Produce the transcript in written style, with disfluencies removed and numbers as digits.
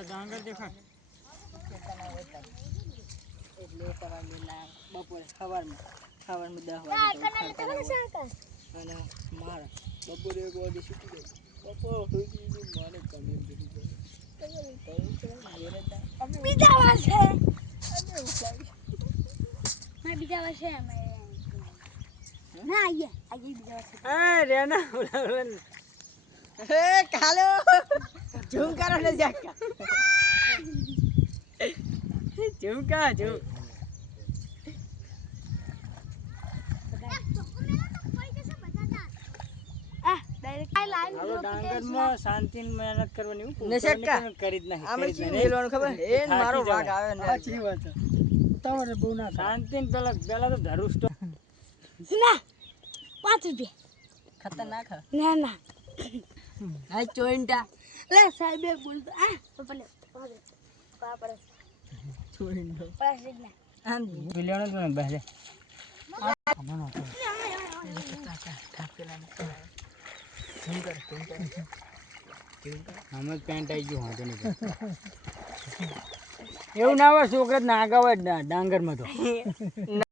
ડાંગર દેખાય એટલે તમારે બપોરે સવારમાં 10 વાગે અને મારા બપોરે 1 વાગે છૂટી જાય બપોર સુધી મારે તમે બીજા વર્ષે બીજા વર્ષે અમે ના આઈએ બીજા વર્ષે રેના હે કાલો ઝૂમ કરો ને જાકા ઝૂમ કા ઝૂમ ડાંગરમાં શાંતિ મહેનત કરવાની કરી જ નહીં આમે ચી મેલવાનું ખબર એ મારો ભાગ આવે ને સાચી વાત છે ઉતાવળ બહુ ના શાંતિ પેલા તો ધરુસ તો ના 5 રૂપિયા ખતરનાક ના આ ચોઈન્ટા લે સાહેબ બોલતો પપ્પા પાપડ ચોઈન્ટો પ્લાસ્ટિક ના આમ બિલિયનો તો બહલે અમે પેન્ટ આવી ગયું વાંધો નહીં એવું ના હોય છોકરા ના ગાવે ડાંગરમાં તો